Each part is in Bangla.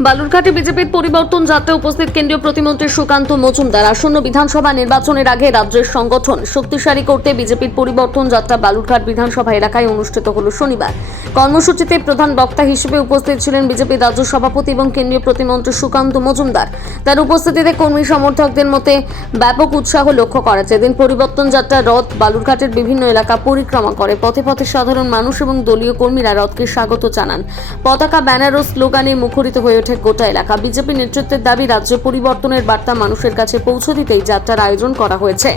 বালুরঘাটে বিজেপির পরিবর্তন যাত্রায় উপস্থিত কেন্দ্রীয় প্রতিমন্ত্রী সুকান্ত মজুমদার। আসন্ন বিধানসভা নির্বাচনের আগে রাজ্যের সংগঠন শক্তিশালী করতে বিজেপির পরিবর্তন যাত্রা বালুরঘাট বিধানসভা এলাকায় অনুষ্ঠিত হল শনিবার। কর্মসূচিতে প্রধান বক্তা হিসেবে উপস্থিত ছিলেন বিজেপির রাজ্য সভাপতি এবং কেন্দ্রীয় প্রতিমন্ত্রী সুকান্ত মজুমদার। তার উপস্থিতিতে কর্মী সমর্থকদের মধ্যে ব্যাপক উৎসাহ লক্ষ্য করা যায়। এদিন পরিবর্তন যাত্রা রথ বালুরঘাটের বিভিন্ন এলাকা পরিক্রমা করে। পথে পথে সাধারণ মানুষ এবং দলীয় কর্মীরা রথকে স্বাগত জানান। পতাকা, ব্যানার ও স্লোগানে মুখরিত হয়ে ওঠে গোটা এলাকা। বিজেপি নেতৃত্বের দাবি, রাজ্য পরিবর্তনের বার্তা মানুষের কাছে পৌঁছে দিতেই যাত্রার আয়োজন করা হয়েছে।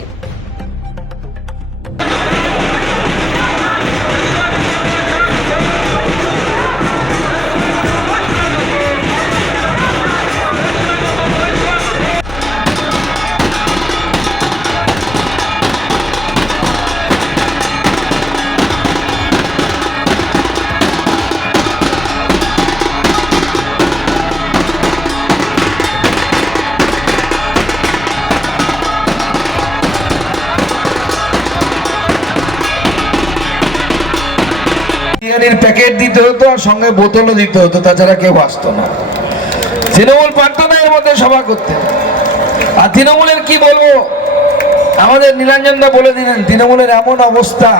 বিরিয়ানির প্যাকেট দিতে হতো আর সঙ্গে বোতলও দিতে হতো, তাছাড়া কেউ আসতো না। তৃণমূল পারত না এর মধ্যে সভা করতে। আর তৃণমূলের কি বলবো, আমাদের নীলাঞ্জনদা বলে দিলেন তৃণমূলের এমন অবস্থা,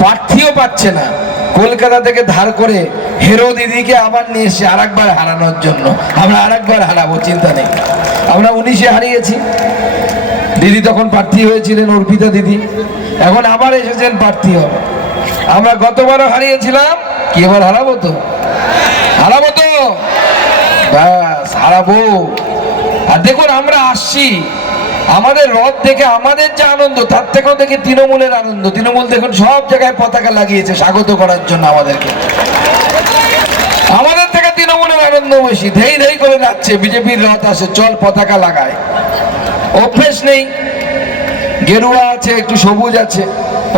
প্রার্থীও পাচ্ছে না। কলকাতা থেকে ধার করে হেরো দিদিকে আবার নিয়ে এসে আরেকবার হারানোর জন্য। আমরা আরেকবার হারাবো, চিন্তা নেই। আমরা 19-এ হারিয়েছি, দিদি তখন প্রার্থী হয়েছিলেন, অর্পিতা দিদি, এখন আবার এসেছেন প্রার্থী হবে। আমরা গতবারও হারিয়েছিলাম, কি এবার হারাবো তো? হারাবো তো, ব্যাস হারাবো। আর দেখুন আমরা আসছি, আমাদের রথ দেখে আমাদের যে আনন্দ, তার থেকেও দেখে তৃণমূলের আনন্দ। তৃণমূল দেখুন সব জায়গায় পতাকা লাগিয়েছে স্বাগত করার জন্য আমাদেরকে। আমাদের থেকে তৃণমূলের আনন্দ বেশি, ধেই ধেই করে যাচ্ছে। বিজেপির রথ আসে, চল পতাকা লাগায়। অভ্যেস নেই, গেরুয়া আছে, একটু সবুজ আছে,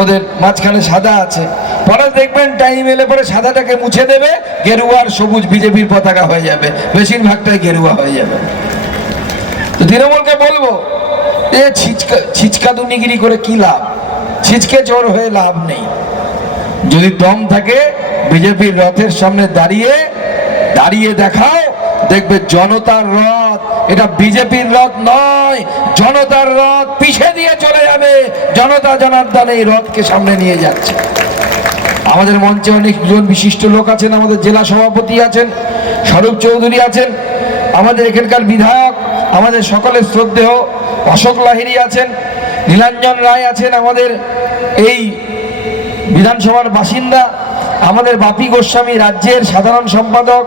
ওদের মাঝখানে সাদা আছে। পরে দেখবেন টাইম এলে পরে সাদাটাকে মুছে দেবে, গেরুয়া আর সবুজ বিজেপির পতাকা হয়ে যাবে, বেশিরভাগটাই গেরুয়া হয়ে যাবে। তো তৃণমূলকে বলবো, এ ছিচকা দুনিগিরি করে কি লাভ? ছিচকে চোর হয়ে লাভ নেই। যদি দম থাকে বিজেপির রথের সামনে দাঁড়িয়ে দাঁড়িয়ে দেখাও, দেখবে জনতার রথ, এটা বিজেপির রথ নয়, জনতার রথ পিছে দিয়ে চলে যাবে। জনতা জনার্দন এই রথকে সামনে নিয়ে যাচ্ছে। আমাদের মঞ্চে অনেকজন বিশিষ্ট লোক আছেন, আমাদের জেলা সভাপতি আছেন, স্বরূপ চৌধুরী আছেন, আমাদের এখানকার বিধায়ক, আমাদের সকলের শ্রদ্ধেয় অশোক লাহিড়ী আছেন, নীলাঞ্জন রায় আছেন, আমাদের এই বিধানসভার বাসিন্দা, আমাদের বাপি গোস্বামী রাজ্যের সাধারণ সম্পাদক।